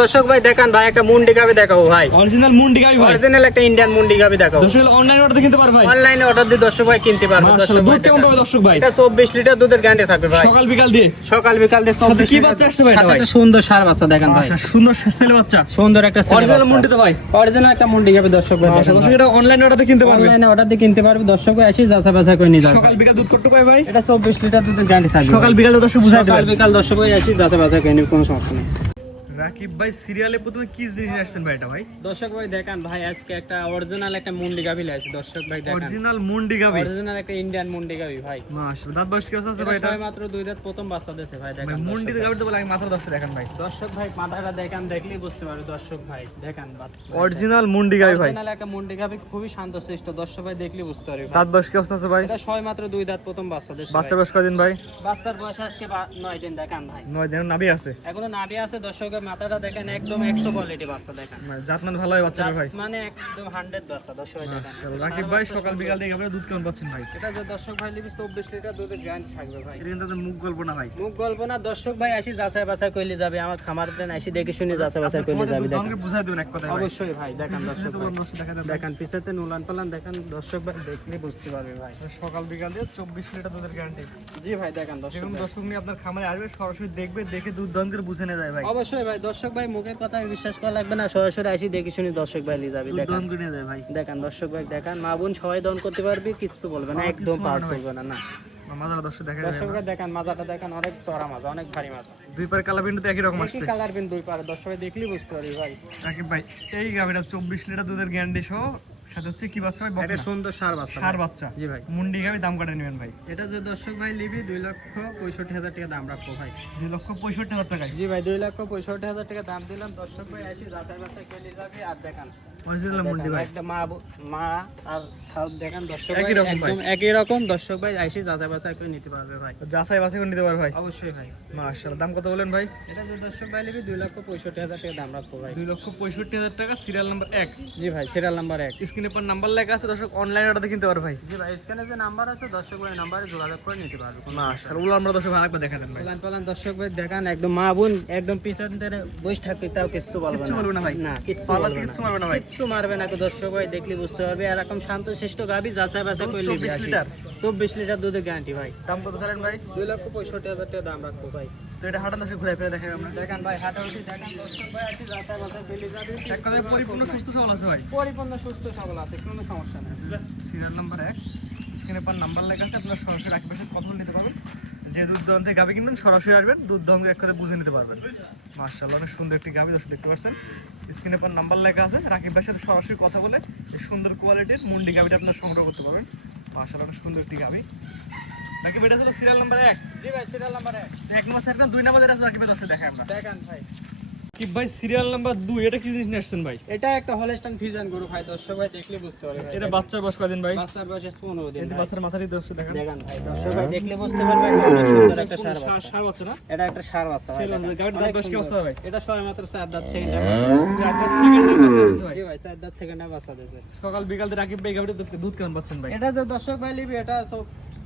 দর্শক ভাই দেখান ভাই একটা মুন্ডি গাবি দেখাবো ভাই। অরিজিনাল মুন্ডি গাবি ভাই। অরিজিনাল একটা ইন্ডিয়ান মুন্ডি গাবি দেখাবো। দর্শক অনলাইনে অর্ডার কিনতে পারবে ভাই। অনলাইনে অর্ডার দিয়ে দর্শক ভাই কিনতে পারবে। মাশাআল্লাহ, দুধ কেমন পাবে দর্শক ভাই? এটা 24 লিটার দুধের গ্যারান্টি থাকবে ভাই। সকাল বিকাল দিয়ে 24 কি বাচ্চা আসছে ভাই এটা ভাই? একটা সুন্দর ষাঁড় বাচ্চা দেখেন ভাই। সুন্দর ছেলে বাচ্চা। সুন্দর একটা ছেলে অরিজিনাল বাচ্চা। মুন্ডি তো ভাই। অরিজিনাল একটা মুন্ডি গাবি দর্শক ভাই। মাশাআল্লাহ, দর্শক এটা অনলাইনে অর্ডার কিনতে পারবে। অনলাইনে অর্ডার দিয়ে কিনতে পারবে দর্শক ভাই, এসে যাচাই বাছাই করে নিয়ে যাবে। সকাল বিকাল দুধ কত পাবে ভাই? এটা 24 লিটার দুধের গ্যারান্টি থাকবে। সকাল বিকাল দর্শক বুঝাই দেবেন। সকাল বিকাল দর্শক ভাই এসে যাচাই বাছাই করে নিবে, কোনো সমস্যা নেই। রাকিব ভাই সিরিয়ালে প্রথমে কি জিনিস আসছেন ভাই এটা ভাই? দর্শক ভাই দেখান ভাই আজকে একটা অরিজিনাল একটা মুন্ডি গাভি লাইছে দর্শক ভাই দেখান। অরিজিনাল মুন্ডি গাবি। অরিজিনাল একটা ইন্ডিয়ান মুন্ডি গাভি ভাই। মাশাআল্লাহ, দাঁত বয়স কি আছে ভাই এটা এটা? মাত্র 2 দাঁত প্রথম বাচ্চা দিয়েছে ভাই ভাই দেখান। মুন্ডি গাবি তো বলে আমি মাত্র 10 দেখান ভাই। দর্শক ভাই মাথাটা দেখান, দেখলেই বুঝতে পারবে দর্শক ভাই দেখান। অরিজিনাল মুন্ডি গাবি ভাই। অরিজিনাল একটা মুন্ডি গাভি খুবই শান্তশিষ্ট দর্শক ভাই, দেখলেই বুঝতে পারবে ভাই। দাঁত বয়স কি আছে ভাই? এটা ছয় মাত্র 2 দাঁত প্রথম বাচ্চা দিয়েছে। বাচ্চা বয়স কদিন ভাই? বাচ্চার বয়স আজকে 9 দিন দেখান ভাই। 9 দিন নাভি আছে। এখনো নাভি আছে দর্শকের, মাথাটা দেখেন একদম 100 কোয়ালিটি বাচ্চা দেখেন। মানে জাতমান ভালো হয় বাচ্চাটা ভাই। মানে একদম 100 বাচ্চা দর্শক ভাই দেখেন। মাশাআল্লাহ, রাকিব ভাই সকাল বিকাল দিয়ে গাবির দুধ কেমন পাচ্ছেন ভাই? এটা যে দর্শক ভাই লিবি 24 লিটার দুধের গ্যারান্টি থাকবে ভাই। এটা কিন্তু মুখ গল্প না ভাই। মুখ গল্প না দর্শক ভাই, আসি যাচাই বাছাই করলে যাবে। আমার খামার দেন আসি দেখে শুনে যাচাই বাছাই করলে যাবে দেখেন। আমাকে বুঝাই দিবেন এক কথা ভাই। অবশ্যই ভাই দেখেন দর্শক ভাই দেখা দেন। দেখেন পিছাতে নুলান পালান দেখেন দর্শক ভাই, দেখলে বুঝতে পারবে ভাই। সকাল বিকাল দিয়ে 24 লিটার দুধের গ্যারান্টি। জি ভাই দেখেন দর্শক যেরকম ভাই। দর্শক নিয়ে আপনার খামারে আসবে সরাসরি দেখবে, দেখে দুধ দাম করে বুঝে নিয়ে যায় ভাই। অবশ্যই ভাই দর্শক ভাই মুখের কথা বিশ্বাস করা লাগবে না, সরাসরি আসি দেখে শুনে দর্শক ভাই নিয়ে যাবে দুধ দেখেন। দাম করে নিয়ে যায় ভাই। দেখেন দর্শক ভাই দেখেন, মা বোন সবাই দন করতে পারবে, কিছু বলবে না, একদম পার করবে না। না মাজার দর্শক দেখা দর্শক যায়। ভাই দেখেন মাজাটা দেখেন, অনেক চড়া মাজা, অনেক ভারী মাজা। দুই পার কালা বিন্দু তো একই রকম আসছে। একই কালার বিন দুই পারে দর্শক ভাই দেখলেই বুঝতে পারবে ভাই। রাকিব ভাই এই গাবিটা 24 লিটার দুধের গ্যারান্টি সহ সাথে হচ্ছে কি বাচ্চা ভাই? এটা সুন্দর ষাঁড় বাচ্চা। ষাঁড় বাচ্চা। জি ভাই। মুন্ডি গাবি দাম কাটে নেবেন ভাই। এটা যে দর্শক ভাই লিবি 2,65,000 টাকা দাম রাখবো ভাই। 2,65,000 টাকায় জি ভাই 2,65,000 টাকা দাম দিলাম দর্শক ভাই, আসি যাচাই বাছাই করে যাবে। আর দেখেন অরিজিনাল মুন্ডি ভাই। একটা মা আর সাউথ দেখেন দর্শক ভাই একই রকম ভাই। একদম একই রকম দর্শক ভাই, আসি যাচাই বাছাই করে নিতে পারবে ভাই। যাচাই বাছাই করে নিতে পারবে ভাই। অবশ্যই ভাই। মাশাআল্লাহ, দাম কত বলেন ভাই? এটা যে দর্শক ভাই লিবি 2,65,000 টাকা দাম রাখবো ভাই। 2,65,000 টাকা, সিরিয়াল নাম্বার 1। জি ভাই সিরিয়াল নাম্বার 1। স্ক্রিনে পর নাম্বার লেখা আছে, দর্শক অনলাইন অর্ডার কিনতে পারবে ভাই। জি ভাই স্ক্যানে যে নাম্বার আছে দর্শক ভাই নাম্বারে যোগাযোগ করে নিতে পারবে। মাশাআল্লাহ, ওগুলো আমরা দর্শক আরেকবার দেখা দেন ভাই। পালান পালান দর্শক ভাই দেখান, একদম মা বোন একদম পিছন থেকে বসে থাকবে, তাও কিছু বলবে কিচ্ছু বলবে না ভাই। না কিচ্ছু পালাতে বলবে কিচ্ছু মারবে না ভাই। কিচ্ছু মারবে না দর্শক ভাই, দেখলে বুঝতে পারবে। এরকম শান্তশিষ্ট গাবি যাচাই বাছাই করে নিবে। 24 লিটার। 24 লিটার দুধের গ্যারান্টি ভাই। দাম কত ছাড়েন ভাই? 2,65,000 টাকা দাম রাখবো ভাই। তো এটা হাটান দর্শক ঘুরে ফিরে দেখাই আমরা। দেখেন ভাই হাতে উঠি দেখেন দর্শক ভাই, আসি যাচাই বাছাই করে যাবে। এক কথায় পরিপূর্ণ সুস্থ সবল আছে ভাই। পরিপূর্ণ সুস্থ সবল আছে, কোনো সমস্যা নেই। সিরিয়াল নাম্বার 1, স্ক্রিনে পর নাম্বার লেখা আছে, আপনারা সরাসরি আশেপাশে সাথে কথা বলে নিতে পারবেন। যে দুধ দহন থেকে গাবি কিনবেন সরাসরি আসবেন, দুধ দহন এক কথায় বুঝে নিতে পারবেন। মাশাআল্লাহ, অনেক সুন্দর একটি গাবি দর্শক দেখতে পাচ্ছেন। স্ক্রিনে পর নাম্বার লেখা আছে, রাকিব ভাইয়ের সাথে সরাসরি কথা বলে এই সুন্দর কোয়ালিটির মুন্ডি গাবিটা আপনারা সংগ্রহ করতে পারবেন। মাশাআল্লাহ, অনেক সুন্দর একটি গাবি। রাকিব এটা ছিল সিরিয়াল নাম্বার 1। জি ভাই সিরিয়াল নাম্বার 1। 1 নম্বর সাইড না 2 নম্বর যেটা আছে রাকিব ভাই দর্শক দেখাই আমরা। দেখেন ভাই রাকিব ভাই সিরিয়াল নাম্বার 2, এটা কি জিনিস নিয়ে আসছেন ভাই? এটা একটা হলস্টাইন ফ্রিজিয়ান গরু ভাই, দর্শক ভাই দেখলে বুঝতে পারবে ভাই। এটা বাচ্চার বয়স কদিন ভাই? বাচ্চার বয়স 15 দিন কিন্তু ভাই। বাচ্চার মাথারই দর্শক দেখেন। দেখেন ভাই দর্শক ভাই দেখলে বুঝতে পারবে, একটা অনেক সুন্দর একটা ষাঁড় বাচ্চা। ষাঁড় বাচ্চা না? এটা একটা ষাঁড় বাচ্চা ভাই। সিরিয়াল দেখেন, গাবিটার দাঁত অনেক বয়স কি সুন্দর। অবস্থা ভাই? এটা ছয় মাত্র 4 দাঁত সেকেন্ড। 4 দাঁত সেকেন্ডে বাচ্চা দিছে ভাই। জি ভাই 4 দাঁত সেকেন্ডে বাচ্চা দিয়েছে। সকাল বিকাল দিয়ে রাকিব ভাই গাবিটা দুধ কেমন পাচ্ছেন ভাই? এটা যে দর্শক ভাই লিবি এটা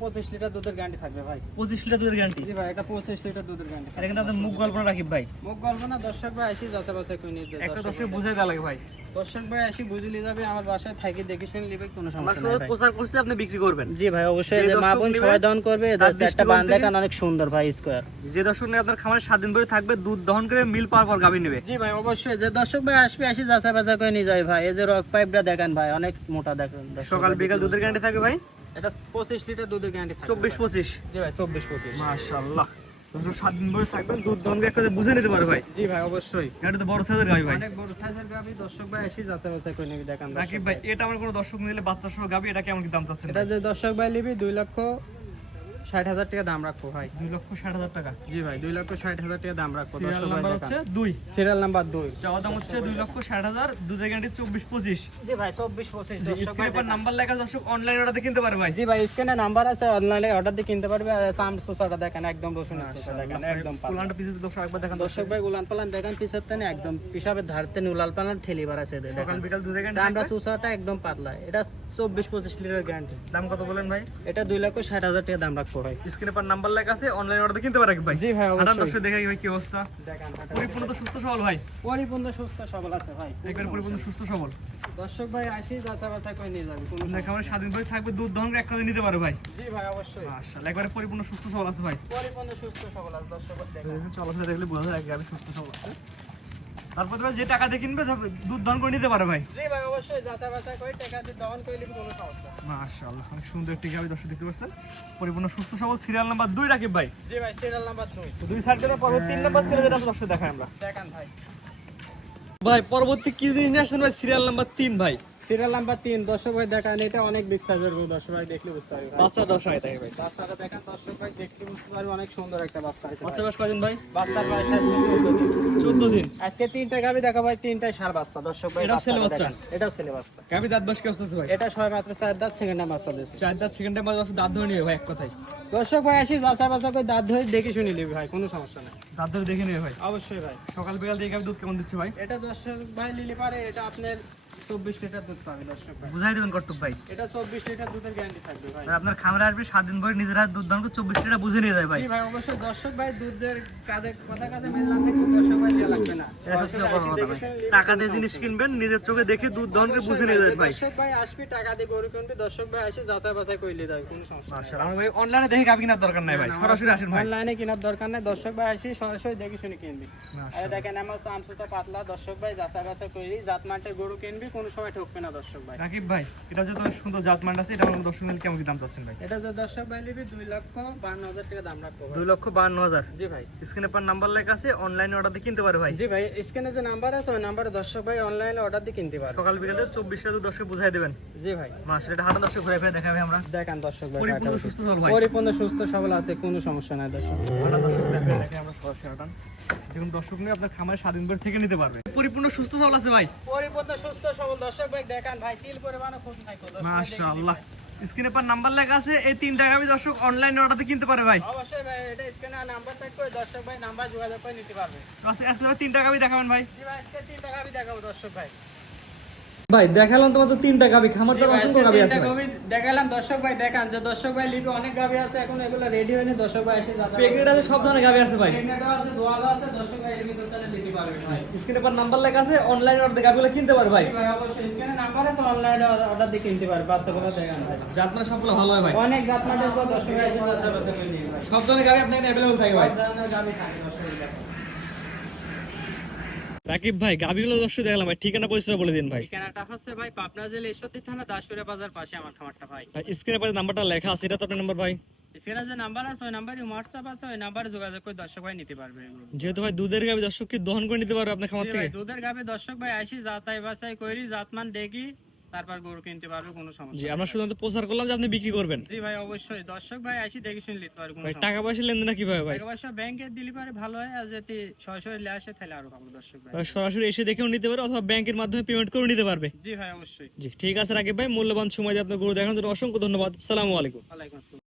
25 লিটার দুধের গ্যারান্টি থাকবে ভাই। 25 লিটার দুধের গ্যারান্টি। জি ভাই এটা 25 লিটার দুধের গ্যারান্টি। আর এখানে আপনাদের মুখ গল্প না রাকিব ভাই। মুখ গল্প না দর্শক ভাই, আসি যাচাই বাছাই করে নিতে। একটা দর্শক বুঝাই দেওয়া লাগে ভাই। দর্শক ভাই আসি বুঝলি যাবে, আমার বাসায় থাকি দেখে শুনে নিবে, কোনো আমরা সমস্যা শুধু নাই ভাই। প্রচার করছি, আপনি বিক্রি করবেন। জি ভাই অবশ্যই, যে যে মা দর্শক বোন নিবে, সবাই দহন করবে। তার একটা দৃষ্টিকোণ বান থেকে- দেখেন অনেক সুন্দর ভাই স্কোয়ার। যে দর্শক নিয়ে আপনার খামারে 7 দিন ধরে থাকবে, দুধ দহন করে মিল পাওয়ার পর গাবি নেবে। জি ভাই অবশ্যই, যে দর্শক ভাই আসবে আসি যাচাই বাছাই করে নিয়ে যাবে ভাই। এই যে রক পাইপটা দেখেন ভাই, অনেক মোটা দেখেন দর্শক সকাল ভাই, বিকাল দেখলে দুধের গ্যারান্টি থাকবে ভাই। এটা 25 লিটার দুধের গ্যারান্টি থাকবে 24-25। জি ভাই 24-25। মাশাআল্লাহ, দর্শক 7 দিন ধরে থাকবেন, দুধ দহন করে একসাথে বুঝে নিতে পারবে ভাই। জি ভাই অবশ্যই, এটা তো বড় সাইজের গাবি ভাই। অনেক বড় সাইজের গাবি। দর্শক ভাই আসি যাচাই বাছাই করে নিবে দেখেন দর্শক রাকিব ভাই এটা আমার কোনো দর্শক নিলে বাচ্চা সহ গাবি, এটা কেমন কি দাম চাচ্ছেন এটা ভাই? যে দর্শক ভাই লিবি 2,60,000 টাকা দাম রাখবো ভাই। 2,60,000 টাকা। জি ভাই 2,60,000 টাকা দাম রাখবো সিরিয়াল দর্শক ভাই নাম্বার দেখেন। হচ্ছে 2। Serial number 2। চাওয়া দাম হচ্ছে 2,60,000, দুধের গ্যারান্টি 24-25। জি ভাই 24-25 জি, দর্শক ভাই স্ক্রিনে পর নাম্বার লেখা, দর্শক অনলাইন অর্ডার কিনতে পারে ভাই। জি ভাই স্ক্যানে নাম্বার আছে, অনলাইনে অর্ডার দিয়ে কিনতে পারবে। আর সাম সুসাটা দেখেন একদম রসুনের সুসা দেখেন, একদম পাতলা। পুলানটা পিছে দর্শক একবার দেখেন। দর্শক ভাই গুলান পালান দেখেন পিছের তেনে একদম পিসাবের ধারতে নুলাল পালান ঠেলি বাড়াছে সকাল বিকাল দুধের আমরা গ্যারান্টি সুসাটা একদম পাতলা। এটা 24-25 লিটার গ্যারান্টি। দাম কত বলেন ভাই? এটা 2,60,000 টাকা দাম রাখবো ভাই। স্ক্রিনে পর নাম্বার লেখা আছে, অনলাইন অর্ডার কিনতে পারে ভাই? জি ভাই, হাঁটান অবশ্যই। দর্শক দেখে ভাই কি অবস্থা, দেখেন পরিপূর্ণ তো সুস্থ সবল ভাই, পরিপূর্ণ সুস্থ সবল আছে ভাই। একবার পরিপূর্ণ সুস্থ সবল। দর্শক ভাই আসি যাচাই বাছাই করে নিয়ে যাবে, কোনো আপনার খামারে স্বাধীনভাবে থাকবে, দুধ দহন এক কাজে নিতে পারে ভাই। জি ভাই, অবশ্যই মাশাআল্লাহ, একবারে পরিপূর্ণ সুস্থ সবল আছে ভাই। পরিপূর্ণ সুস্থ সবল আছে। দর্শক ভাই দেখেন। চলাফেরা দেখলে বোঝা যায় গাভী সুস্থ সবল আছে। তারপর ভাই যে টাকা দিয়ে কিনবে দুধ দহন করে নিতে পারে ভাই। জি ভাই, অবশ্যই যাচাই বাছাই করে টাকা দিয়ে দহন করে নিবি, কোনো সমস্যা নেই। মাশাআল্লাহ, অনেক সুন্দর একটি গাভী দর্শক দেখতে পাচ্ছেন, পরিপূর্ণ সুস্থ সবল। সিরিয়াল নাম্বার 2 রাকিব ভাই। জি ভাই, সিরিয়াল নাম্বার 2। তো 2 সাইড করে পরবর্তী 3 নাম্বার সিরিয়াল যেটা আছে দর্শক দেখাই আমরা। দেখেন ভাই। ভাই পরবর্তী কি জিনিস নিয়ে আসছেন ভাই? সিরিয়াল নাম্বার 3 ভাই। সিরিয়াল নাম্বার 3 দর্শক ভাই দেখেন, এটা অনেক বিগ সাইজের গরু। দর্শক ভাই দেখলে বুঝতে পারবে ভাই। বাচ্চা দশ হয় তাই ভাই। বাচ্চাটা দেখেন দর্শক ভাই, দেখলে বুঝতে পারবে অনেক সুন্দর একটা বাচ্চা আছে। বাচ্চা বয়স কয়দিন ভাই? বাচ্চার বয়স আজকে 14 দিন। 14 দিন। আজকে 3টা গাবি দেখা ভাই, 3টাই ষাঁড় বাচ্চা। দর্শক ভাই এটাও ছেলে বাচ্চাটা বাচ্চা? দেখেন, এটাও ছেলে বাচ্চা। গাভী দাঁত বয়স কি অবস্থা আছে ভাই? এটা ছয় মাত্র 4 দাঁত, সেকেন্ড টাইম বাচ্চা দিয়েছে। 4 দাঁত, সেকেন্ড টাইম দাঁত ধরে নিবে ভাই এক কথাই। দর্শক ভাই আসি যাচাই বাছাই করে দাঁত ধরে দেখে শুনে নিবি ভাই, কোনো সমস্যা নেই। দাঁত ধরে দেখে নিবে ভাই। অবশ্যই ভাই। সকাল বিকাল দিয়ে গাভী দুধ কেমন দিচ্ছে ভাই? এটা দর্শক ভাই লিলি পারে, এটা আপনার 24 লিটার দুধ পাবে দর্শক ভাই। বুঝাই দেবেন কর্তব্য ভাই। এটা 24 লিটার দুধের গ্যারান্টি থাকবে ভাই। আর আপনার খামারে আসবে 7 দিন পরে নিজের হাতে দুধ দান করে 24 লিটার বুঝে নিয়ে যায় ভাই। জি ভাই, অবশ্যই। দর্শক ভাই দুধের কথা মেলা থেকে দর্শক ভাই দেওয়া লাগবে না। এটা সবচেয়ে বড় কথা ভাই। টাকা দিয়ে জিনিস কিনবেন, নিজের চোখে দেখে দুধ দহন করে বুঝে নিয়ে যায় ভাই। দর্শক ভাই আসবি টাকা দিয়ে গরু কিনতে, দর্শক ভাই আসি যাচাই বাছাই করে নিয়ে যাবে, কোনো সমস্যা নেই। মাশাআল্লাহ, আমার ভাই অনলাইনে দেখে গাভী কেনার দরকার নাই ভাই, সরাসরি আসেন ভাই। অনলাইনে কেনার দরকার নাই, দর্শক ভাই আসি সরাসরি দেখে শুনে কিনবি। মাশাআল্লাহ। আরে দেখেন আমার চামচা পাতলা, দর্শক ভাই যাচাই বাছাই করি জাতমানটের গরু কিনবি, কোনো সময় ঠকবে না দর্শক ভাই। রাকিব ভাই, এটা যে তোমার সুন্দর জাতমান আছে, এটা আমার দর্শক মিল কেমন কি দাম চাচ্ছেন ভাই? এটা যে দর্শক ভাই নিবি 2,52,000 টাকা দাম রাখবো ভাই। 2,52,000। জি ভাই। স্ক্রিনে পর নাম্বার লেখা আছে, অনলাইনে অর্ডার দিয়ে কিনতে পারে ভাই। জি ভাই, স্ক্রিনে যে নাম্বার আছে ওই নাম্বারে দর্শক ভাই অনলাইনে অর্ডার দিয়ে কিনতে পারবে। সকাল বিকালে 24 টা দুধ দর্শক বুঝাই দেবেন। জি ভাই। মাশাআল্লাহ, এটা হাঁটা দর্শক ঘুরে ফিরে দেখাবে আমরা। দেখেন দর্শক ভাই, পরিপূর্ণ কাটা সুস্থ সবল ভাই। পরিপূর্ণ সুস্থ সবল আছে, কোনো সমস্যা নাই দর্শক। হাঁটা দর্শক ঘুরে ফিরে দেখাই আমরা সরাসরি হাঁটান। যেকোনো দর্শক নিয়ে আপনার খামারে স্বাধীনভাবে থেকে নিতে পারবে। পরিপূর্ণ সুস্থ সবল আছে ভাই। পরিপূর্ণ সুস্থ সবল দর্শক ভাই দেখেন ভাই, তিল পরিমাণও খুব নাই দর্শক ভাই, মাশাআল্লাহ, স্ক্রিনে পর নাম্বার লেখা আছে, এই 3 টাকা আমি দর্শক অনলাইনে অর্ডার দিয়ে কিনতে পারে ভাই। অবশ্যই ভাই, এটা স্ক্রিনে নাম্বার থাকবে, দর্শক ভাই নাম্বার যোগাযোগ করে নিতে পারবে। তো আজকে 3 টাকা আমি দেখাবেন ভাই। জি ভাই, আজকে 3 টাকা আমি দেখাবো দর্শক ভাই। ভাই দেখালাম তোমার তো 3 টাকা খামার তো অসংখ্য গাবি আছে ভাই। দেখালাম দর্শক ভাই, দেখান যে দর্শক ভাই লিপি অনেক গাবি আছে, এখন এগুলো রেডি হয়নি। দর্শক ভাই এসে যাবে, প্রেগনেন্ট আছে, সব ধরনের গাবি আছে ভাই। প্রেগনেন্টও আছে, দোয়ালও আছে, দর্শক ভাই এর ভিতর তাহলে নিতে পারবে ভাই। স্ক্রিনে পর নাম্বার লেখা আছে, অনলাইনে অর্ডার দিয়ে গাবিগুলো কিনতে পারে ভাই। জি ভাই, অবশ্যই স্ক্রিনে নাম্বার আছে, অনলাইনে অর্ডার দিয়ে কিনতে পারবে। বাচ্চাগুলো দেখান ভাই, জাতমান সবগুলো ভালো হয় ভাই। অনেক জাতমানের পর দর্শক ভাই এসে যাচাই বাছাই করে নিয়ে ভাই। সব ধরনের গাবি আপনার এখানে अवेलेबल থাকে ভাই। সব ধরনের গাবি থাকে দর্শক ভাই। রাকিব ভাই, গাবিগুলো দর্শক দেখলাম ভাই, ঠিকানা পরিচয় বলে দিন ভাই। ঠিকানাটা হচ্ছে ভাই পাবনা জেলা ঈশ্বরদী থানা দাসুরিয়া বাজার পাশে আমার খামারটা ভাই। ভাই স্ক্রিনে পর নাম্বারটা লেখা আছে, এটা তো আপনার নাম্বার ভাই। এছাড়া যে নাম্বার আছে ওই নাম্বারে হোয়াটসঅ্যাপ আছে, ওই নাম্বারে যোগাযোগ করে দর্শক ভাই নিতে পারবে এগুলো। যেহেতু ভাই দুধের গাবি দর্শক কি দহন করে নিতে পারবে আপনার খামার জি থেকে। ভাই, দুধের গাবে দর্শক ভাই আসি যাচাই বাছাই করি, জাতমান দেখি, তারপর গরু কিনতে পারবে, কোনো জি, সমস্যা আমরা নেই। শুধু প্রচার করলাম যে আপনি বিক্রি করবেন। জি ভাই, অবশ্যই দর্শক ভাই আসি দেখে শুনে নিতে পারবে, কোনো ভাই সমস্যা টাকা পয়সা লেনদেন কিভাবে ভাই? নেই। টাকা পয়সা ব্যাংকে দিলে পারে ভালো হয়, আর যদি সরাসরি লে আসে তাহলে আরো ভালো দর্শক ভাই। ভাই সরাসরি এসে দেখেও নিতে পারে, অথবা ব্যাংকের মাধ্যমে পেমেন্ট করে নিতে পারবে। জি ভাই, অবশ্যই। জি ঠিক আছে রাকিব ভাই, মূল্যবান সময় দিয়ে আপনার গরু দেখানোর জন্য অসংখ্য ধন্যবাদ। আসসালামু আলাইকুম। ওয়ালাইকুম আসসালাম।